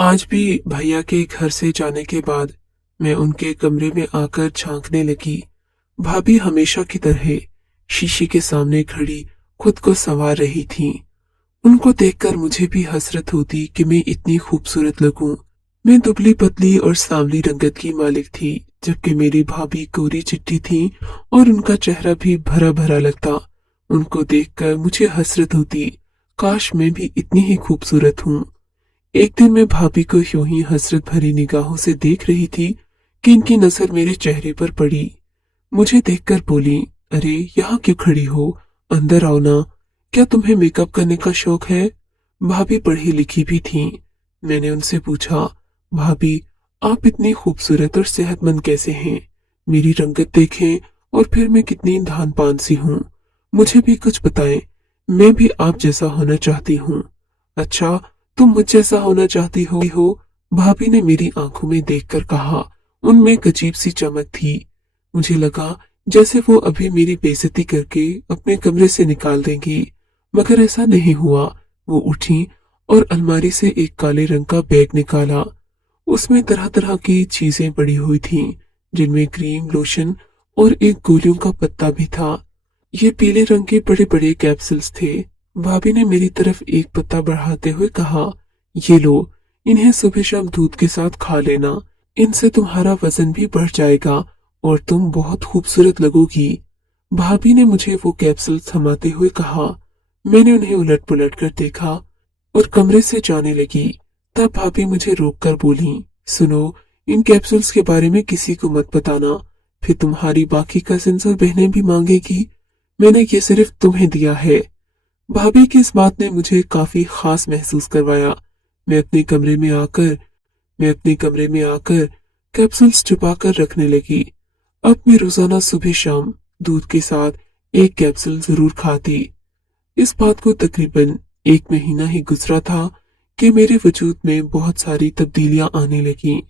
आज भी भैया के घर से जाने के बाद मैं उनके कमरे में आकर झांकने लगी। भाभी हमेशा की तरह शीशे के सामने खड़ी खुद को संवार रही थीं। उनको देखकर मुझे भी हसरत होती कि मैं इतनी खूबसूरत लगूं। मैं दुबली पतली और सांवली रंगत की मालिक थी, जबकि मेरी भाभी गोरी चिट्टी थीं और उनका चेहरा भी भरा भरा लगता। उनको देखकर मुझे हसरत होती, काश मैं भी इतनी ही खूबसूरत हूँ। एक दिन मैं भाभी को यूं ही हसरत भरी निगाहों से देख रही थी कि इनकी नजर मेरे चेहरे पर पड़ी। मुझे देखकर बोली, अरे यहाँ क्यों खड़ी हो, अंदर आओ ना। क्या तुम्हें मेकअप करने का शौक है? भाभी पढ़ी लिखी भी थीं। मैंने उनसे पूछा, भाभी आप इतनी खूबसूरत और सेहतमंद कैसे हैं? मेरी रंगत देखें और फिर मैं कितनी धान पान सी हूँ। मुझे भी कुछ बताएं, मैं भी आप जैसा होना चाहती हूँ। अच्छा, तुम मुझ जैसा होना चाहती हो? भाभी ने मेरी आंखों में देखकर कहा। उनमें एक अजीब सी चमक थी। मुझे लगा जैसे वो अभी मेरी बेइज्जती करके अपने कमरे से निकाल देंगी, मगर ऐसा नहीं हुआ। वो उठी और अलमारी से एक काले रंग का बैग निकाला। उसमें तरह तरह की चीजें पड़ी हुई थीं, जिनमें क्रीम, लोशन और एक गोलियों का पत्ता भी था। ये पीले रंग के बड़े बड़े कैप्सूल्स थे। भाभी ने मेरी तरफ एक पत्ता बढ़ाते हुए कहा, ये लो, इन्हें सुबह शाम दूध के साथ खा लेना। इनसे तुम्हारा वजन भी बढ़ जाएगा और तुम बहुत खूबसूरत लगोगी। भाभी ने मुझे वो कैप्सूल थमाते हुए कहा। मैंने उन्हें उलट पुलट कर देखा और कमरे से जाने लगी। तब भाभी मुझे रोककर बोली, सुनो, इन कैप्सूल्स के बारे में किसी को मत बताना, फिर तुम्हारी बाकी कजिन्स और बहनें भी मांगेगी। मैंने ये सिर्फ तुम्हें दिया है। भाभी की इस बात ने मुझे काफी खास महसूस करवाया। मैं अपने कमरे में आकर कैप्सूल्स छुपा कर रखने लगी। अब मैं रोजाना सुबह शाम दूध के साथ एक कैप्सूल जरूर खाती। इस बात को तकरीबन 1 महीना ही गुजरा था कि मेरे वजूद में बहुत सारी तब्दीलियां आने लगीं।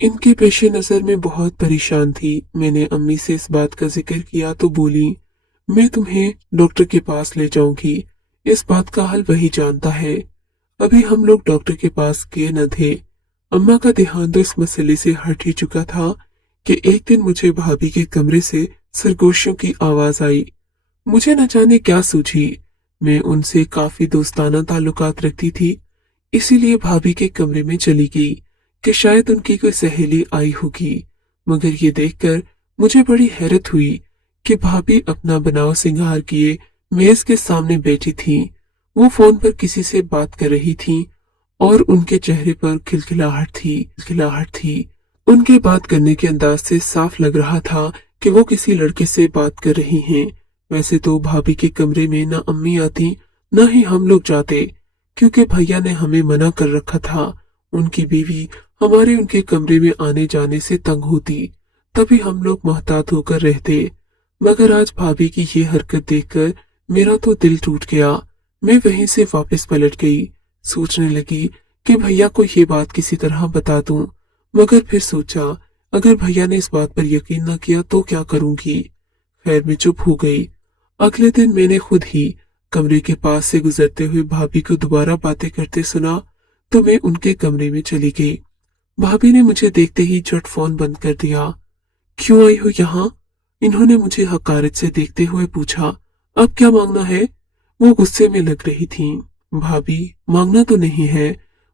इनके पेश नजर में बहुत परेशान थी। मैंने अम्मी से इस बात का जिक्र किया तो बोली, मैं तुम्हें डॉक्टर के पास ले जाऊंगी, इस बात का हल वही जानता है। अभी हम लोग डॉक्टर के पास गए न थे। अम्मा का ध्यान तो इस मसले से हट ही चुका था कि एक दिन मुझे भाभी के कमरे से सरगोशियों की आवाज आई। मुझे न जाने क्या सूझी। मैं उनसे काफी दोस्ताना ताल्लुकात रखती थी, इसीलिए भाभी के कमरे में चली गई कि शायद उनकी कोई सहेली आई होगी। मगर ये देखकर मुझे बड़ी हैरत हुई कि भाभी अपना बनाव सिंगार किए मेज के सामने बैठी थी। वो फोन पर किसी से बात कर रही थी और उनके चेहरे पर खिलखिलाहट थी। उनके बात करने के अंदाज से साफ लग रहा था कि वो किसी लड़के से बात कर रही हैं। वैसे तो भाभी के कमरे में न अम्मी आती न ही हम लोग जाते, क्योंकि भैया ने हमें मना कर रखा था। उनकी बीवी हमारे उनके कमरे में आने जाने से तंग होती, तभी हम लोग मोहतात होकर रहते। मगर आज भाभी की ये हरकत देखकर मेरा तो दिल टूट गया। मैं वहीं से वापस पलट गई। सोचने लगी कि भैया को ये बात किसी तरह बता दूं, मगर फिर सोचा, अगर भैया ने इस बात पर यकीन न किया तो क्या करूंगी। खैर, मैं चुप हो गई। अगले दिन मैंने खुद ही कमरे के पास से गुजरते हुए भाभी को दोबारा बातें करते सुना तो मैं उनके कमरे में चली गई। भाभी ने मुझे देखते ही झट फोन बंद कर दिया। क्यों आई हो यहाँ? इन्होंने मुझे हकारत से देखते हुए पूछा। अब क्या मांगना है? वो गुस्से में लग रही थीं। भाभी, मांगना तो नहीं है,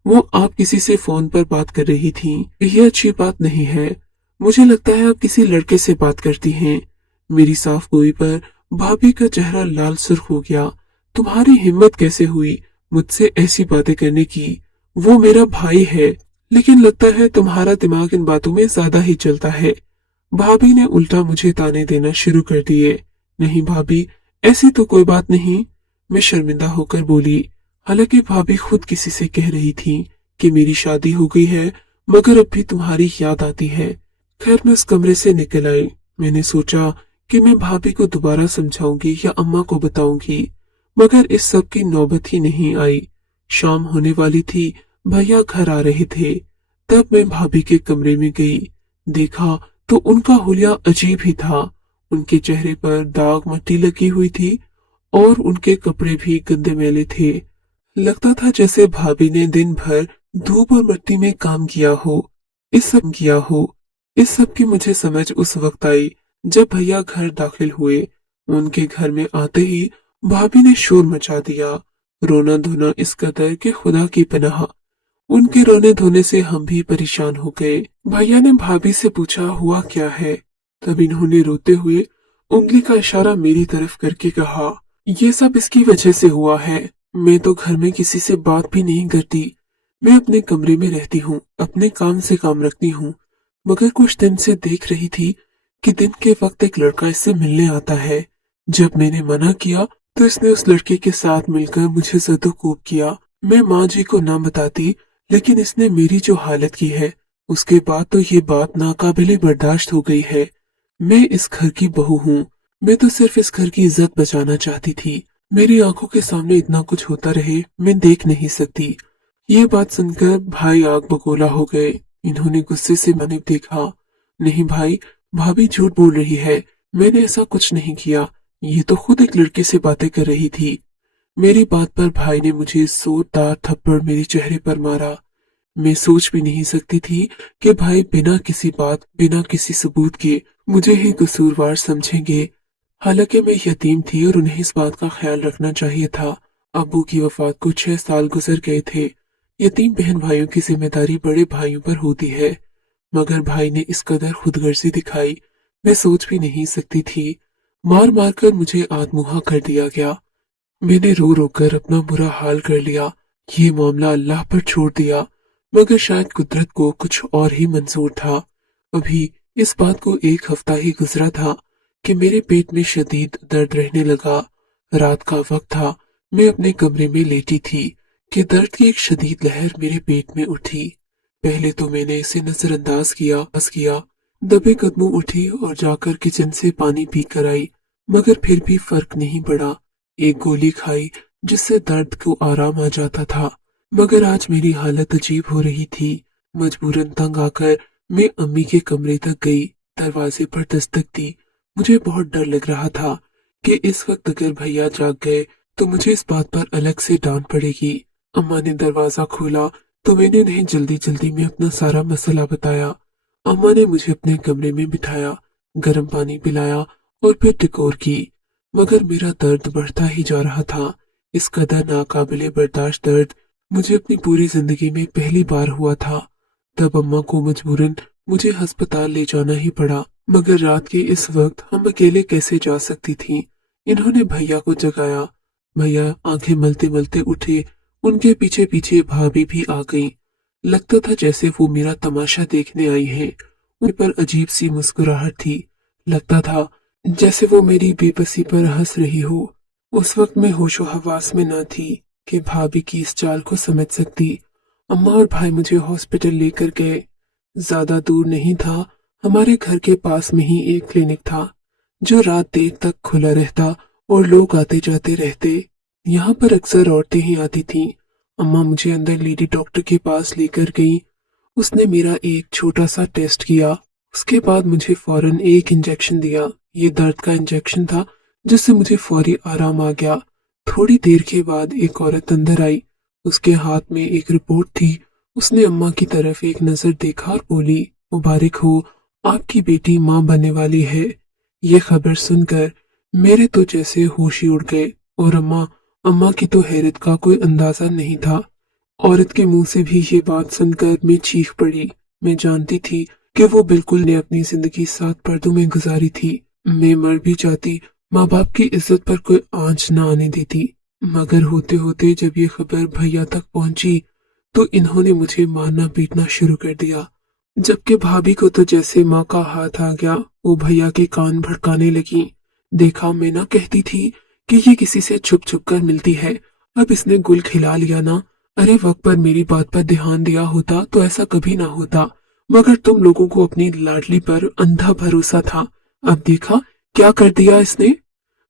वो आप किसी से फोन पर बात कर रही थीं। ये अच्छी बात नहीं है। मुझे लगता है आप किसी लड़के से बात करती हैं। मेरी साफ गोई पर भाभी का चेहरा लाल सुर्ख हो गया। तुम्हारी हिम्मत कैसे हुई मुझसे ऐसी बातें करने की? वो मेरा भाई है, लेकिन लगता है तुम्हारा दिमाग इन बातों में ज्यादा ही चलता है। भाभी ने उल्टा मुझे ताने देना शुरू कर दिए। नहीं भाभी, ऐसी तो कोई बात नहीं, मैं शर्मिंदा होकर बोली। हालांकि भाभी खुद किसी से कह रही थी कि मेरी शादी हो गई है, मगर अब भी तुम्हारी याद आती है। खैर, मैं उस कमरे से निकल आई। मैंने सोचा कि मैं भाभी को दोबारा समझाऊंगी या अम्मा को बताऊंगी, मगर इस सब की नौबत ही नहीं आई। शाम होने वाली थी, भैया घर आ रहे थे। तब मैं भाभी के कमरे में गई। देखा तो उनका हुलिया अजीब ही था। उनके चेहरे पर दाग मट्टी लगी हुई थी और उनके कपड़े भी गंदे मैले थे। लगता था जैसे भाभी ने दिन भर धूप और मिट्टी में काम किया हो, इस सब की मुझे समझ उस वक्त आई जब भैया घर दाखिल हुए। उनके घर में आते ही भाभी ने शोर मचा दिया, रोना धोना इस कदर कि खुदा की पनाह। उनके रोने धोने से हम भी परेशान हो गए। भैया ने भाभी से पूछा हुआ क्या है। तब इन्होंने रोते हुए उंगली का इशारा मेरी तरफ करके कहा, ये सब इसकी वजह से हुआ है। मैं तो घर में किसी से बात भी नहीं करती। मैं अपने कमरे में रहती हूँ, अपने काम से काम रखती हूँ। मगर कुछ दिन से देख रही थी कि दिन के वक्त एक लड़का इससे मिलने आता है। जब मैंने मना किया तो इसने उस लड़के के साथ मिलकर मुझे जदोकोब किया। मैं माँ जी को ना बताती, लेकिन इसने मेरी जो हालत की है उसके बाद तो ये बात नाकाबिले बर्दाश्त हो गई है। मैं इस घर की बहू हूँ। मैं तो सिर्फ इस घर की इज्जत बचाना चाहती थी। मेरी आंखों के सामने इतना कुछ होता रहे मैं देख नहीं सकती। ये बात सुनकर भाई आग बगोला हो गए। इन्होंने गुस्से से मैंने देखा। नहीं भाई, भाभी झूठ बोल रही है, मैंने ऐसा कुछ नहीं किया। ये तो खुद एक लड़के से बातें कर रही थी। मेरी बात पर भाई ने मुझे जोरदार थप्पड़ मेरे चेहरे पर मारा। मैं सोच भी नहीं सकती थी कि भाई बिना किसी बात, बिना किसी सबूत के मुझे ही कसूरवार समझेंगे। हालांकि मैं यतीम थी और उन्हें इस बात का ख्याल रखना चाहिए था। अब्बू की वफात को 6 साल गुजर गए थे। यतीम बहन भाइयों की जिम्मेदारी बड़े भाइयों पर होती है, मगर भाई ने इस कदर खुदगर्जी दिखाई, मैं सोच भी नहीं सकती थी। मार मार कर मुझे आत्मूहा कर दिया गया। मैंने रो रो कर अपना बुरा हाल कर लिया। ये मामला अल्लाह पर छोड़ दिया, मगर शायद कुदरत को कुछ और ही मंजूर था। अभी इस बात को 1 हफ्ता ही गुजरा था कि मेरे पेट में शदीद दर्द रहने लगा। रात का वक्त था, मैं अपने कमरे में लेटी थी कि दर्द की एक शदीद लहर मेरे पेट में उठी। पहले तो मैंने इसे नजरअंदाज किया, दबे कदमों उठी और जाकर किचन से पानी पी कर आई, मगर फिर भी फर्क नहीं पड़ा। एक गोली खाई जिससे दर्द को आराम आ जाता था, मगर आज मेरी हालत अजीब हो रही थी। मजबूरन तंग आकर मैं अम्मी के कमरे तक गई, दरवाजे पर दस्तक दी। मुझे बहुत डर लग रहा था कि इस वक्त अगर भैया जाग गए तो मुझे इस बात पर अलग से डांट पड़ेगी। अम्मा ने दरवाजा खोला तो मैंने उन्हें जल्दी जल्दी में अपना सारा मसला बताया। अम्मा ने मुझे अपने कमरे में बिठाया, गर्म पानी पिलाया और फिर टिकोर की, मगर मेरा दर्द बढ़ता ही जा रहा था। इस कदर नाकाबिले बर्दाश्त दर्द मुझे अपनी पूरी जिंदगी में पहली बार हुआ था। तब अम्मा को मजबूरन मुझे अस्पताल ले जाना ही पड़ा, मगर रात के इस वक्त हम अकेले कैसे जा सकती थीं। इन्होंने भैया को जगाया। भैया आंखें मलते मलते उठे। उनके पीछे पीछे भाभी भी आ गई। लगता था जैसे वो मेरा तमाशा देखने आई हैं। उन पर अजीब सी मुस्कुराहट थी। लगता था जैसे वो मेरी बेबसी पर हंस रही हो। उस वक्त मैं होशो हवास में न थी कि भाभी की इस चाल को समझ सकती। अम्मा और भाई मुझे हॉस्पिटल लेकर गए। ज्यादा दूर नहीं था, हमारे घर के पास में ही एक क्लिनिक था जो रात देर तक खुला रहता और लोग आते जाते रहते। यहाँ पर अक्सर औरतें ही आती थीं। अम्मा मुझे अंदर लेडी डॉक्टर के पास लेकर गई। उसने मेरा एक छोटा सा टेस्ट किया। उसके बाद मुझे फौरन एक इंजेक्शन दिया। ये दर्द का इंजेक्शन था जिससे मुझे फौरी आराम आ गया। थोड़ी देर के बाद एक औरत अंदर आई। उसके हाथ में एक रिपोर्ट थी। उसने अम्मा की तरफ एक नजर देखा और बोली, मुबारक हो, आपकी बेटी माँ बनने वाली है। ये खबर सुनकर मेरे तो जैसे होश ही उड़ गए और अम्मा की तो हैरत का कोई अंदाजा नहीं था। औरत के मुंह से भी ये बात सुनकर मैं चीख पड़ी। मैं जानती थी कि वो बिल्कुल ने अपनी जिंदगी 7 पर्दों में गुजारी थी। मैं मर भी जाती, माँ बाप की इज्जत पर कोई आंच न आने देती। मगर होते होते जब ये खबर भैया तक पहुंची तो इन्होंने मुझे मारना पीटना शुरू कर दिया। जबकि भाभी को तो जैसे माँ का हाथ आ गया, वो भैया के कान भड़काने लगी। देखा, मैं ना कहती थी कि ये किसी से छुप छुप कर मिलती है, अब इसने गुल खिला लिया ना। अरे वक्त पर मेरी बात पर ध्यान दिया होता तो ऐसा कभी ना होता, मगर तुम लोगों को अपनी लाडली पर अंधा भरोसा था। अब देखा क्या कर दिया इसने।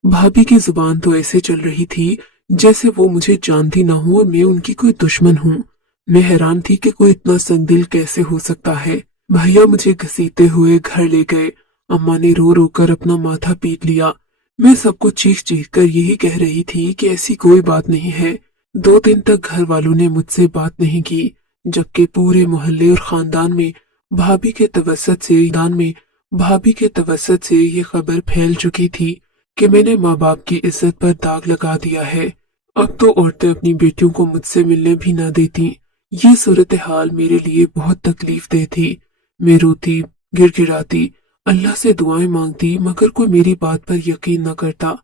भाभी की जुबान तो ऐसे चल रही थी जैसे वो मुझे जानती ना हो और मैं उनकी कोई दुश्मन हूँ। मैं हैरान थी कि कोई इतना संगदिल कैसे हो सकता है। भैया मुझे घसीटते हुए घर ले गए। अम्मा ने रो रो कर अपना माथा पीट लिया। मैं सबको चीख चीख कर यही कह रही थी कि ऐसी कोई बात नहीं है। 2 दिन तक घर वालों ने मुझसे बात नहीं की। जबकि पूरे मोहल्ले और खानदान में भाभी के तवसत से ये खबर फैल चुकी थी कि मैंने माँ बाप की इज्जत पर दाग लगा दिया है। अब तो औरतें अपनी बेटियों को मुझसे मिलने भी ना देती। ये सूरत हाल मेरे लिए बहुत तकलीफ दे थी। मैं रोती, गिड़गिड़ाती, अल्लाह से दुआएं मांगती, मगर कोई मेरी बात पर यकीन न करता।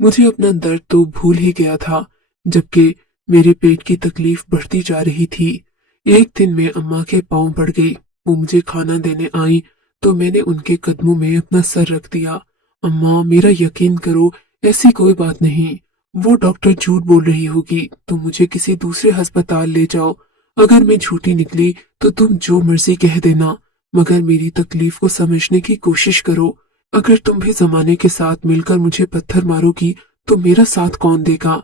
मुझे अपना दर्द तो भूल ही गया था, जबकि मेरे पेट की तकलीफ बढ़ती जा रही थी। एक दिन मैं अम्मा के पांव पड़ गई। वो मुझे खाना देने आई तो मैंने उनके कदमों में अपना सर रख दिया। अम्मा, मेरा यकीन करो, ऐसी कोई बात नहीं। वो डॉक्टर झूठ बोल रही होगी, तो मुझे किसी दूसरे अस्पताल ले जाओ। अगर मैं झूठी निकली तो तुम जो मर्जी कह देना, मगर मेरी तकलीफ को समझने की कोशिश करो। अगर तुम भी जमाने के साथ मिलकर मुझे पत्थर मारोगी तो मेरा साथ कौन देगा?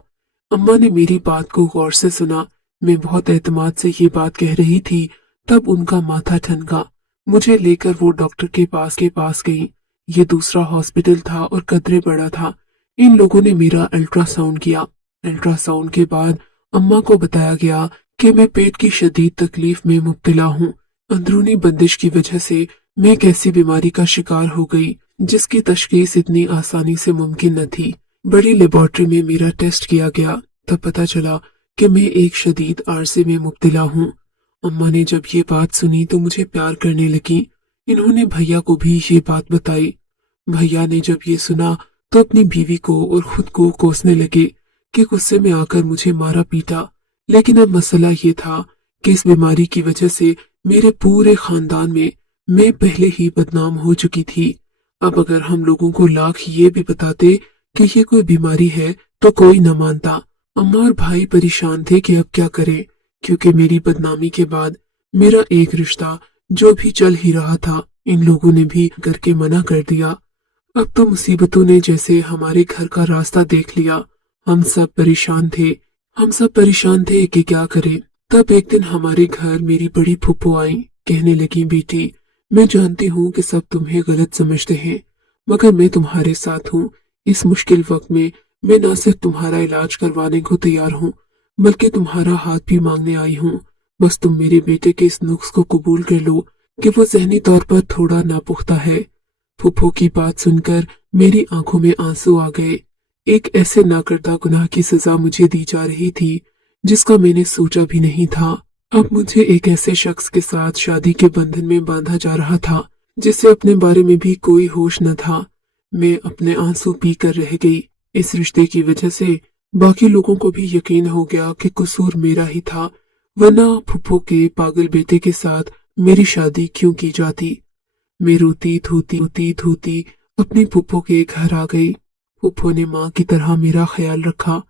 अम्मा ने मेरी बात को गौर से सुना। मैं बहुत एतमाद से ये बात कह रही थी, तब उनका माथा ठनका। मुझे लेकर वो डॉक्टर के पास गई। ये दूसरा हॉस्पिटल था और कदरे बड़ा था। इन लोगों ने मेरा अल्ट्रासाउंड किया। अल्ट्रासाउंड के बाद अम्मा को बताया गया कि मैं पेट की शदीद तकलीफ में मुब्तला हूँ। अंदरूनी बंदिश की वजह से मैं एक ऐसी बीमारी का शिकार हो गई जिसकी तशखीस इतनी आसानी से मुमकिन न थी। बड़ी लेबोरेटरी में मेरा टेस्ट किया गया, तब पता चला कि मैं एक शदीद आरजे में मुब्तला हूँ। अम्मा ने जब ये बात सुनी तो मुझे प्यार करने लगी। इन्होंने भैया को भी ये बात बताई। भैया ने जब ये सुना तो अपनी बीवी को और खुद को कोसने लगे कि गुस्से में आकर मुझे मारा पीटा। लेकिन अब मसला ये था कि इस बीमारी की वजह से मेरे पूरे खानदान में मैं पहले ही बदनाम हो चुकी थी। अब अगर हम लोगों को लाख ये भी बताते कि ये कोई बीमारी है तो कोई न मानता। अम्मा और भाई परेशान थे कि अब क्या करें, क्योंकि मेरी बदनामी के बाद मेरा एक रिश्ता जो भी चल ही रहा था इन लोगों ने भी करके मना कर दिया। अब तो मुसीबतों ने जैसे हमारे घर का रास्ता देख लिया। हम सब परेशान थे कि क्या करें। तब एक दिन हमारे घर मेरी बड़ी फूफो आई। कहने लगी, बेटी, मैं जानती हूँ कि सब तुम्हें गलत समझते हैं, मगर मैं तुम्हारे साथ हूँ। इस मुश्किल वक्त में मैं न सिर्फ तुम्हारा इलाज करवाने को तैयार हूँ, बल्कि तुम्हारा हाथ भी मांगने आई हूँ। बस तुम मेरे बेटे के इस नुक्स को कबूल कर लो कि वो ज़हनी तौर पर थोड़ा नापुख्ता है। फूफो की बात सुनकर मेरी आंखों में आंसू आ गए। एक ऐसे नाकर्दा गुनाह की सजा मुझे दी जा रही थी जिसका मैंने सोचा भी नहीं था। अब मुझे एक ऐसे शख्स के साथ शादी के बंधन में बांधा जा रहा था जिससे अपने बारे में भी कोई होश न था। मैं अपने आंसू पी कर रह गई। इस रिश्ते की वजह से बाकी लोगों को भी यकीन हो गया कि कसूर मेरा ही था, वरना फूफो के पागल बेटे के साथ मेरी शादी क्यों की जाती। मैं रोती धोती अपनी फूफो के घर आ गई। फूफो ने माँ की तरह मेरा ख्याल रखा।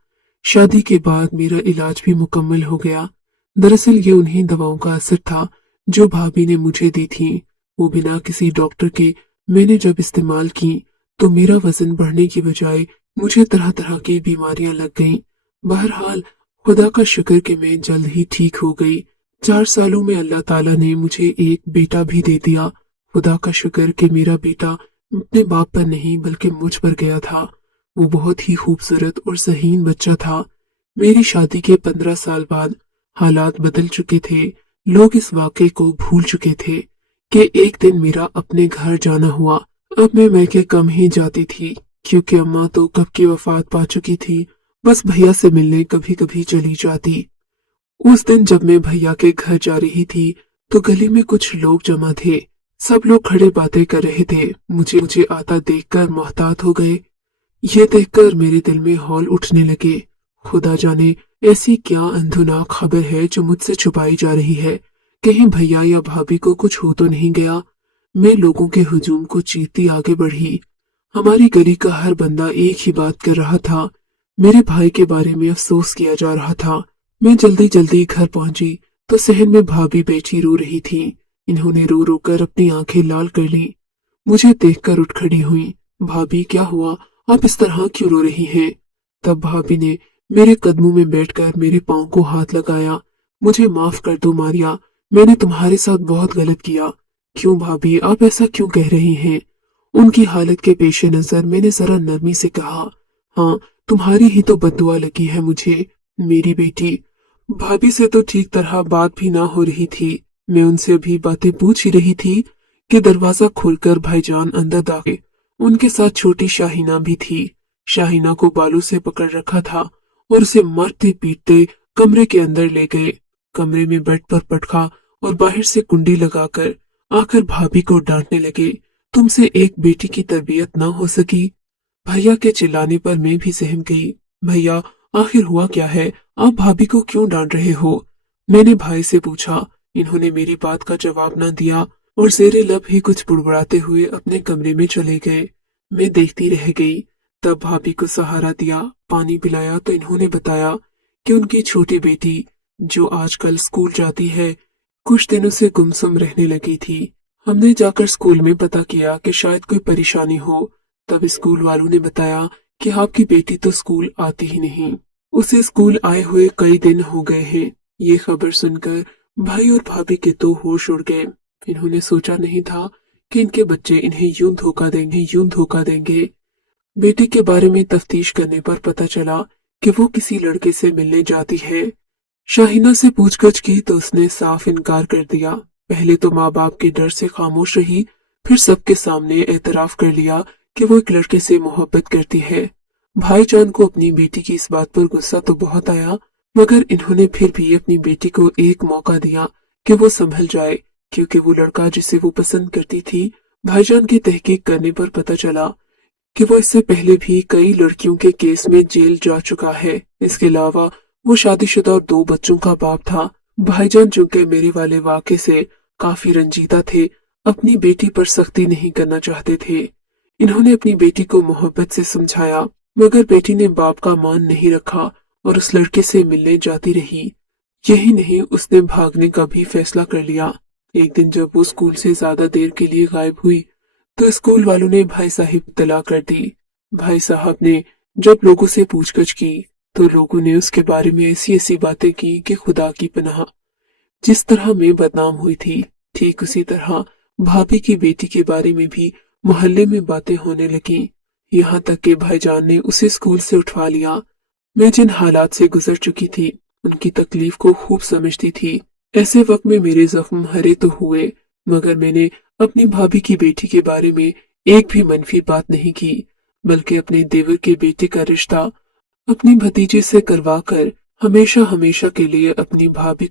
शादी के बाद मेरा इलाज भी मुकम्मल हो गया। दरअसल ये उन्हीं दवाओं का असर था जो भाभी ने मुझे दी थी। वो बिना किसी डॉक्टर के मैंने जब इस्तेमाल की तो मेरा वजन बढ़ने की बजाय मुझे तरह तरह की बीमारियां लग गईं। बहरहाल खुदा का शुक्र कि मैं जल्द ही ठीक हो गई। 4 सालों में अल्लाह ताला ने मुझे एक बेटा भी दे दिया। खुदा का शुक्र कि मेरा बेटा अपने बाप पर नहीं बल्कि मुझ पर गया था। वो बहुत ही खूबसूरत और ज़हीन बच्चा था। मेरी शादी के 15 साल बाद हालात बदल चुके थे। लोग इस वाक़े को भूल चुके थे कि एक दिन मेरा अपने घर जाना हुआ। अब मैं मैके कम ही जाती थी, क्योंकि अम्मा तो कब की वफात पा चुकी थी। बस भैया से मिलने कभी कभी चली जाती। उस दिन जब मैं भैया के घर जा रही थी तो गली में कुछ लोग जमा थे। सब लोग खड़े बातें कर रहे थे। मुझे आता देखकर मोहतात हो गए। ये देखकर मेरे दिल में हौल उठने लगे। खुदा जाने ऐसी क्या अंधुनाक खबर है जो मुझसे छुपाई जा रही है। कहीं भैया या भाभी को कुछ हो तो नहीं गया। मैं लोगों के हुजूम को चीरती आगे बढ़ी। हमारी गली का हर बंदा एक ही बात कर रहा था। मेरे भाई के बारे में अफसोस किया जा रहा था। मैं जल्दी जल्दी घर पहुंची तो सहन में भाभी बैठी रो रही थी। इन्होंने रो रो कर अपनी आंखें लाल कर ली। मुझे देखकर उठ खड़ी हुई। भाभी, क्या हुआ? आप इस तरह क्यों रो रही हैं? तब भाभी ने मेरे कदमों में बैठकर मेरे पांव को हाथ लगाया। मुझे माफ कर दो मारिया, मैंने तुम्हारे साथ बहुत गलत किया। क्यों भाभी, आप ऐसा क्यों कह रही हैं? उनकी हालत के पेश नजर मैंने जरा नरमी से कहा, हाँ, तुम्हारी ही तो बद्दुआ लगी है मुझे, मेरी बेटी। भाभी से तो ठीक तरह बात भी ना हो रही थी। मैं उनसे अभी बातें पूछ ही रही थी कि दरवाजा खोलकर भाईजान अंदर दाखे। उनके साथ छोटी शाहीना भी थी। शाहीना को बालों से पकड़ रखा था और उसे मारते पीटते कमरे के अंदर ले गए। कमरे में बेड पर पटका और बाहर से कुंडी लगाकर आकर भाभी को डांटने लगे, तुमसे एक बेटी की तरबियत ना हो सकी। भैया के चिल्लाने पर मैं भी सहम गई। भैया, आखिर हुआ क्या है? आप भाभी को क्यों डांट रहे हो? मैंने भाई से पूछा। इन्होंने मेरी बात का जवाब न दिया और जेरे लब ही कुछ बुड़बुड़ाते हुए अपने कमरे में चले गए। मैं देखती रह गई। तब भाभी को सहारा दिया, पानी पिलाया तो इन्होंने बताया कि उनकी छोटी बेटी, जो आजकल स्कूल जाती है, कुछ दिनों से गुमसुम रहने लगी थी। हमने जाकर स्कूल में पता किया कि शायद कोई परेशानी हो। तब स्कूल वालों ने बताया कि आपकी बेटी तो स्कूल आती ही नहीं। उसे स्कूल आए हुए कई दिन हो गए हैं। ये खबर सुनकर भाई और भाभी के तो होश उड़ गए। इन्होंने सोचा नहीं था कि इनके बच्चे इन्हें यूं धोखा देंगे। बेटे के बारे में तफ्तीश करने पर पता चला कि वो किसी लड़के से मिलने जाती है। शाहीना से पूछगछ की तो उसने साफ इनकार कर दिया। पहले तो माँ बाप के डर से खामोश रही, फिर सबके सामने एतराफ कर लिया कि वो एक लड़के से मोहब्बत करती है। भाईजान को अपनी बेटी की इस बात पर गुस्सा तो बहुत आया, मगर इन्होंने फिर भी अपनी बेटी को एक मौका दिया कि वो संभल जाए, क्योंकि वो लड़का जिसे वो पसंद करती थी, भाईजान की तहकीक करने पर पता चला कि वो इससे पहले भी कई लड़कियों के केस में जेल जा चुका है। इसके अलावा वो शादीशुदा और 2 बच्चों का बाप था। भाईजान चूंकि मेरे वाले वाक़े से काफी रंजीदा थे, अपनी बेटी पर सख्ती नहीं करना चाहते थे। इन्होंने अपनी बेटी को मोहब्बत से समझाया, मगर बेटी ने बाप का मान नहीं रखा और उस लड़के से मिलने जाती रही। यही नहीं, उसने भागने का भी फैसला कर लिया। एक दिन जब वो स्कूल से ज्यादा देर के लिए गायब हुई, तो स्कूल वालों ने भाई साहब इत्तला कर दी। भाई साहब ने जब लोगों से पूछगछ की, तो लोगों ने उसके बारे में ऐसी ऐसी बातें की कि खुदा की पनाह। जिस तरह मैं बदनाम हुई थी, ठीक उसी तरह भाभी की बेटी के बारे में भी मोहल्ले में बातें होने लगी। यहाँ तक कि भाईजान ने उसे स्कूल से उठवा लिया। मैं जिन हालात से गुजर चुकी थी, उनकी तकलीफ को खूब समझती थी। ऐसे वक्त में मेरे जख्म हरे तो हुए, मगर मैंने अपनी भाभी की बेटी के बारे में एक भी मनफी बात नहीं की, बल्कि अपने देवर के बेटे का रिश्ता अपनी भतीजे से करवा कर हमेशा हमेशा के लिए अपनी भाभी